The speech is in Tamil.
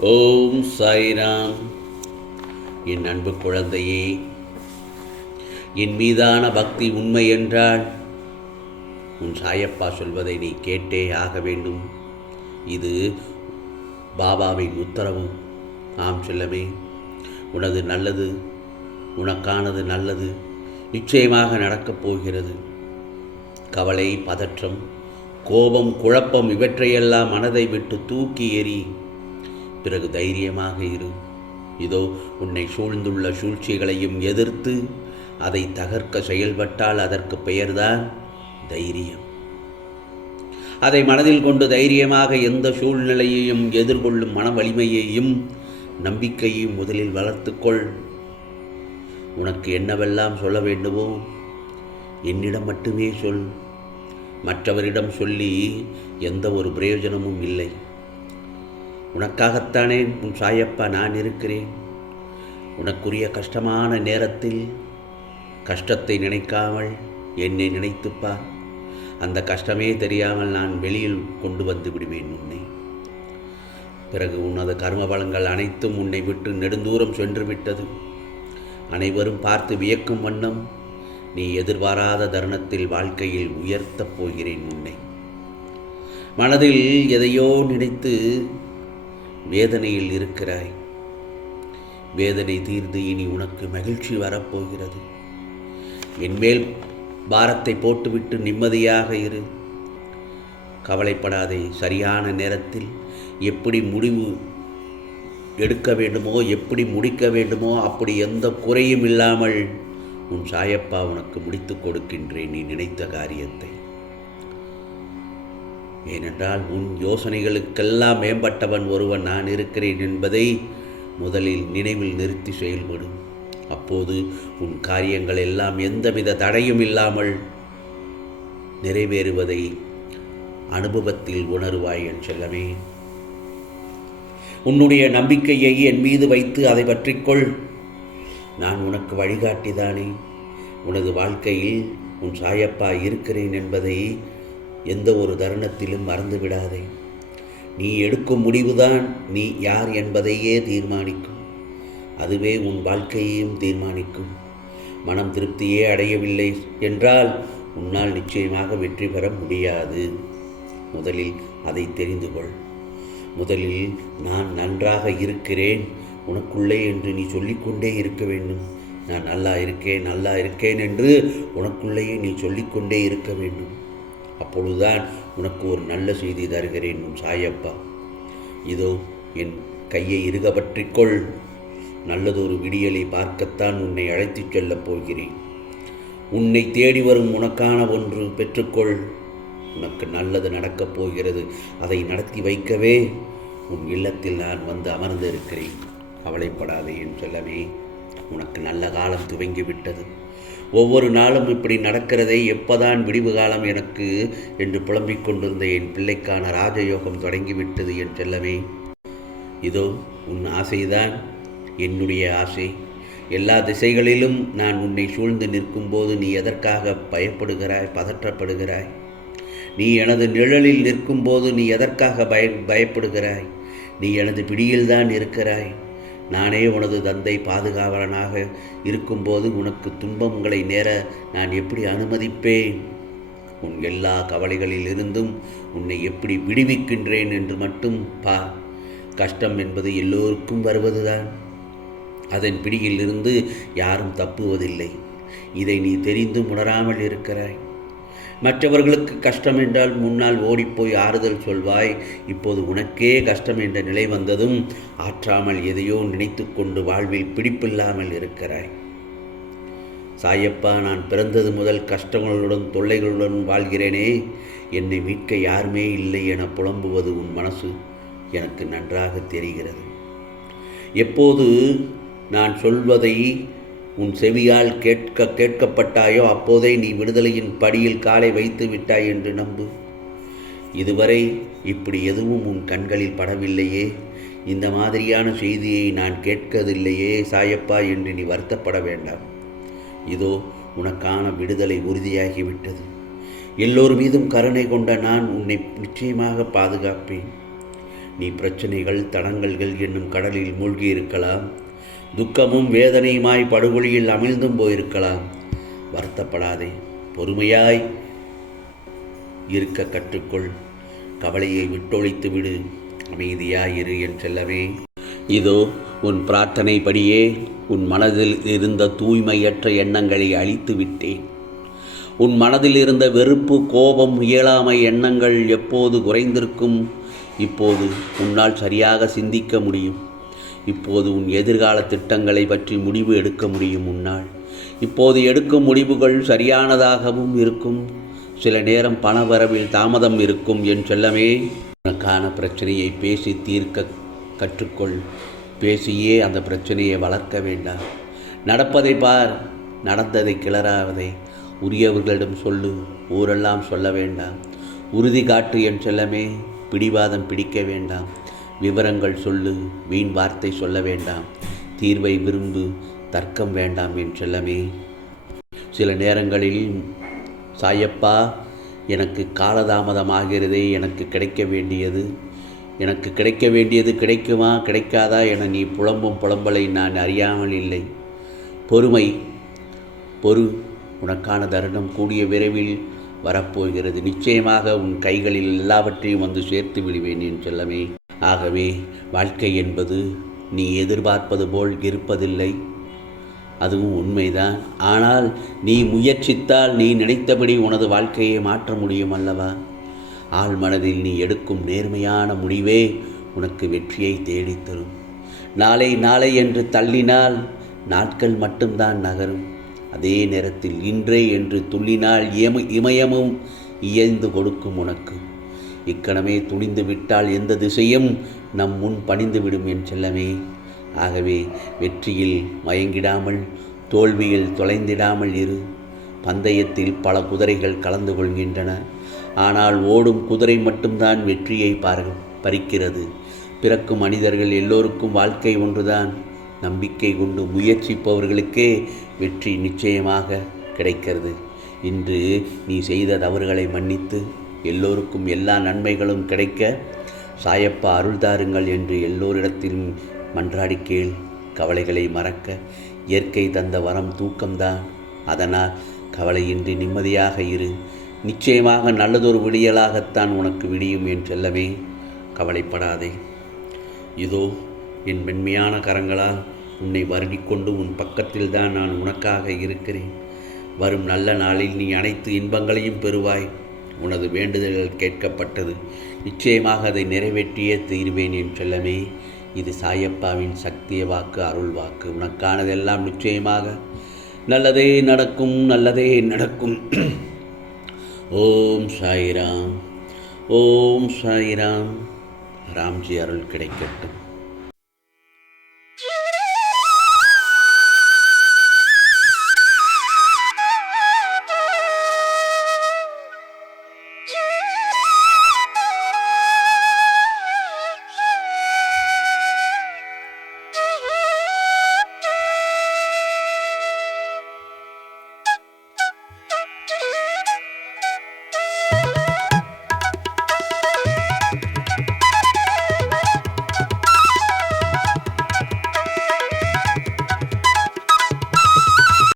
ஓம் சாய்ராம். என் அன்பு குழந்தையே என் மீதான பக்தி உண்மை என்றால் உன் சாயப்பா சொல்வதை நீ கேட்டே ஆக வேண்டும். இது பாபாவின் உத்தரவு. ஆம் செல்லமே உனது நல்லது உனக்கானது நல்லது நிச்சயமாக நடக்கப் போகிறது. கவலை பதற்றம் கோபம் குழப்பம் இவற்றையெல்லாம் மனதை விட்டு தூக்கி எறி பிறகு தைரியமாக இரு. இதோ உன்னை சூழ்ந்துள்ள சூழ்ச்சிகளையும் எதிர்த்து அதை தகர்க்க செயல்பட்டால் அதற்கு பெயர்தான் தைரியம். அதை மனதில் கொண்டு தைரியமாக எந்த சூழ்நிலையையும் எதிர்கொள்ளும் மன வலிமையையும் நம்பிக்கையையும் முதலில் வளர்த்துக்கொள். உனக்கு என்னவெல்லாம் சொல்ல வேண்டுமோ என்னிடம் மட்டுமே சொல். மற்றவரிடம் சொல்லி எந்த ஒரு பிரயோஜனமும் இல்லை. உனக்காகத்தானே உன் சாயப்பா நான் இருக்கிறேன். உனக்குரிய கஷ்டமான நேரத்தில் கஷ்டத்தை நினைக்காமல் என்னை நினைத்துப்பார் அந்த கஷ்டமே தெரியாமல் நான் வெளியில் கொண்டு வந்து விடுவேன் உன்னை. பிறகு உனது கர்ம பலங்கள் அனைத்தும் உன்னை விட்டு நெடுந்தூரம் சென்று விட்டது. அனைவரும் பார்த்து வியக்கும் வண்ணம் நீ எதிர்பாராத தருணத்தில் வாழ்க்கையில் உயர்த்தப் போகிறேன் உன்னை. மனதில் எதையோ நினைத்து வேதனையில் இருக்கிறாய். வேதனை தீர்ந்து இனி உனக்கு மகிழ்ச்சி வரப்போகிறது. என்மேல் பாரத்தை போட்டுவிட்டு நிம்மதியாக இரு. கவலைப்படாதே சரியான நேரத்தில் எப்படி முடிவு எடுக்க வேண்டுமோ எப்படி முடிக்க வேண்டுமோ அப்படி எந்த குறையும் இல்லாமல் உன் சாயப்பா உனக்கு முடித்து கொடுக்கின்றேன் நீ நினைத்த காரியத்தை. ஏனென்றால் உன் யோசனைகளுக்கெல்லாம் மேம்பட்டவன் ஒருவன் நான் இருக்கிறேன் என்பதை முதலில் நினைவில் நிறுத்தி செயல்படும் அப்போது உன் காரியங்கள் எல்லாம் எந்தவித தடையும் இல்லாமல் நிறைவேறுவதை அனுபவத்தில் உணருவாய் என் செல்லமே. உன்னுடைய நம்பிக்கையை என் மீது வைத்து அதை பற்றிக்கொள். நான் உனக்கு வழிகாட்டிதானே. உனது வாழ்க்கையில் உன் சாயப்பா இருக்கிறேன் என்பதை எந்த ஒரு தருணத்திலும் மறந்துவிடாதே. நீ எடுக்கும் முடிவுதான் நீ யார் என்பதையே தீர்மானிக்கும். அதுவே உன் வாழ்க்கையையும் தீர்மானிக்கும். மனம் திருப்தியே அடையவில்லை என்றால் உன்னால் நிச்சயமாக வெற்றி பெற முடியாது. முதலில் அதை தெரிந்து கொள். முதலில் நான் நன்றாக இருக்கிறேன். உனக்குள்ளே என்று நீ சொல்லிக்கொண்டே இருக்க வேண்டும். நான் நல்லா இருக்கேன் நல்லா இருக்கேன் என்று உனக்குள்ளேயே நீ சொல்லிக்கொண்டே இருக்க வேண்டும். அப்பொழுதுதான் உனக்கு ஒரு நல்ல செய்தி தருகிறேன் உன் சாயப்பா. இதோ என் கையை இருக பற்றிக்கொள். நல்லதொரு விடியலை பார்க்கத்தான் உன்னை அழைத்துச் செல்லப் போகிறேன். உன்னை தேடி வரும் உனக்கான ஒன்று பெற்றுக்கொள். உனக்கு நல்லது நடக்கப் போகிறது. அதை நடத்தி வைக்கவே உன் இல்லத்தில் நான் வந்து அமர்ந்து இருக்கிறேன் கவலைப்படாதே என் செல்லமே. உனக்கு நல்ல காலம் துவங்கிவிட்டது. ஒவ்வொரு நாளும் இப்படி நடக்கிறதை எப்போதான் விடிவு காலம் எனக்கு? என்று புலம்பிக் கொண்டிருந்த என் பிள்ளைக்கான ராஜயோகம் தொடங்கிவிட்டது என் செல்லமே. இதோ உன் ஆசைதான் என்னுடைய ஆசை. எல்லா திசைகளிலும் நான் உன்னை சூழ்ந்து நிற்கும்போது நீ எதற்காக பயப்படுகிறாய் பதற்றப்படுகிறாய்? நீ எனது நிழலில் நிற்கும்போது நீ எதற்காக பய பயப்படுகிறாய்? நீ எனது பிடியில்தான் இருக்கிறாய். நானே உனது தந்தை பாதுகாவலனாக இருக்கும்போது உனக்கு துன்பங்களை நேர நான் எப்படி அனுமதிப்பேன்? உன் எல்லா கவலைகளிலிருந்தும் உன்னை எப்படி விடுவிக்கின்றேன் என்று மட்டும் பா. கஷ்டம் என்பது எல்லோருக்கும் வருவதுதான். அதன் பிடியில் இருந்து யாரும் தப்புவதில்லை. இதை நீ தெரிந்தும் உணராமல் இருக்கிறாய். மற்றவர்களுக்கு கஷ்டம் என்றால் முன்னால் ஓடிப்போய் ஆறுதல் சொல்வாய். இப்போது உனக்கே கஷ்டம் என்ற நிலை வந்ததும் ஆற்றாமல் எதையோ நினைத்து கொண்டு வாழ்வில் பிடிப்பில்லாமல் இருக்கிறாய். சாயப்பா நான் பிறந்தது முதல் கஷ்டங்களுடன் தொல்லைகளுடன் வாழ்கிறேனே. என்னை மீட்க யாருமே இல்லை என புலம்புவது உன் மனசு எனக்கு நன்றாக தெரிகிறது. எப்போது நான் சொல்வதை உன் செவியால் கேட்க கேட்கப்பட்டாயோ அப்போதே நீ விடுதலையின் படியில் காலை வைத்து விட்டாய் என்று நம்பு. இதுவரை இப்படி எதுவும் உன் கண்களில் படவில்லையே. இந்த மாதிரியான செய்தியை நான் கேட்கதில்லையே சாயப்பா என்று நீ வருத்தப்பட வேண்டாம். இதோ உனக்கான விடுதலை உறுதியாகிவிட்டது. எல்லோர் மீதும் கருணை கொண்ட நான் உன்னை நிச்சயமாக பாதுகாப்பேன். நீ பிரச்சனைகள் தடங்கல்கள் என்னும் கடலில் மூழ்கியிருக்கலாம். துக்கமும் வேதனையுமாய் படுகொலியில் அமிழ்ந்தும் போயிருக்கலாம். வருத்தப்படாதே. பொறுமையாய் இருக்க கற்றுக்கொள். கவலையை விட்டொழித்து விடு. அமைதியாயிரு என் செல்லவே இதோ உன் பிரார்த்தனைப்படியே உன் மனதில் இருந்த தூய்மையற்ற எண்ணங்களை அழித்து விட்டேன். உன் மனதில் இருந்த வெறுப்பு கோபம் இயலாமை எண்ணங்கள் எப்போது குறைந்திருக்கும்? இப்போது உன்னால் சரியாக சிந்திக்க முடியும். இப்போது உன் எதிர்கால திட்டங்களை பற்றி முடிவு எடுக்க முடியும் உன்னால். இப்போது எடுக்கும் முடிவுகள் சரியானதாகவும் இருக்கும். சில நேரம் பண வரவில் தாமதம் இருக்கும் என் செல்லமே. உனக்கான பிரச்சனையை பேசி தீர்க்க கற்றுக்கொள். பேசியே அந்த பிரச்சனையை வளர்க்க வேண்டாம். நடப்பதை பார். நடந்ததை கிளறாவதை உரியவர்களிடம் சொல்லு. ஊரெல்லாம் சொல்ல வேண்டாம். உறுதி காட்டு என் செல்லமே. பிடிவாதம் பிடிக்க வேண்டாம். விவரங்கள் சொல்லு வீண் வார்த்தை சொல்ல வேண்டாம். தீர்வை விரும்பு தர்க்கம் வேண்டாம் என் செல்லமே. சில நேரங்களில் சாயப்பா எனக்கு காலதாமதமாகிறதே எனக்கு கிடைக்க வேண்டியது. எனக்கு கிடைக்க வேண்டியது கிடைக்குமா கிடைக்காதா என நீ புலம்பும் புலம்பலை நான் அறியாமல் இல்லை. பொறுமை பொறு. உனக்கான தருணம் கூடிய விரைவில் வரப்போகிறது. நிச்சயமாக உன் கைகளில் எல்லாவற்றையும் வந்து சேர்த்து விடுவேன் என் செல்லமே. ஆகவே வாழ்க்கை என்பது நீ எதிர்பார்ப்பது போல் இருப்பதில்லை. அதுவும் உண்மைதான். ஆனால் நீ முயற்சித்தால் நீ நினைத்தபடி உனது வாழ்க்கையை மாற்ற முடியும் அல்லவா? ஆள் மனதில் நீ எடுக்கும் நேர்மையான முடிவே உனக்கு வெற்றியை தேடித்தரும் நாளை நாளை என்று தள்ளினால் நாட்கள் மட்டும்தான் நகரும். அதே நேரத்தில் இன்றே என்று துள்ளினால் இம இமயமும் இயந்து கொடுக்கும் உனக்கு. இக்கணமே துணிந்து விட்டால் எந்த திசையும் நம் முன் பணிந்துவிடும் என் செல்லமே. ஆகவே வெற்றியில் மயங்கிடாமல் தோல்வியில் தொலைந்திடாமல் இரு. பந்தயத்தில் பல குதிரைகள் கலந்து கொள்கின்றன. ஆனால் ஓடும் குதிரை மட்டும்தான் வெற்றியை பார் பறிக்கிறது. பிறக்கும் மனிதர்கள் எல்லோருக்கும் வாழ்க்கை ஒன்றுதான். நம்பிக்கை கொண்டு முயற்சிப்பவர்களுக்கே வெற்றி நிச்சயமாக கிடைக்கிறது. இன்று நீ செய்த தவறுகளை மன்னித்து எல்லோருக்கும் எல்லா நன்மைகளும் கிடைக்க சாயப்பா அருள் தாருங்கள் என்று எல்லோரிடத்திலும் மன்றாடி கேள். கவலைகளை மறக்க இயற்கை தந்த வரம் தூக்கம்தான். அதனால் கவலையின்றி நிம்மதியாக இரு. நிச்சயமாக நல்லதொரு விடியலாகத்தான் உனக்கு விடியும் என் செல்லவே கவலைப்படாதே. இதோ என் மென்மையான கரங்களால் உன்னை வருடிக்கொண்டு உன் பக்கத்தில் தான் நான் உனக்காக இருக்கிறேன். வரும் நல்ல நாளில் நீ அனைத்து இன்பங்களையும் பெறுவாய். உனது வேண்டுதல்கள் கேட்கப்பட்டது. நிச்சயமாக அதை நிறைவேற்றியே தீர்வேன் என் செல்லமே. இது சாயப்பாவின் சக்திய வாக்கு அருள் வாக்கு. உனக்கானதெல்லாம் நிச்சயமாக நல்லதே நடக்கும் நல்லதே நடக்கும். ஓம் சாய்ராம். ஓம் சாய்ராம். ராம்ஜி அருள் கிடைக்கட்டும்.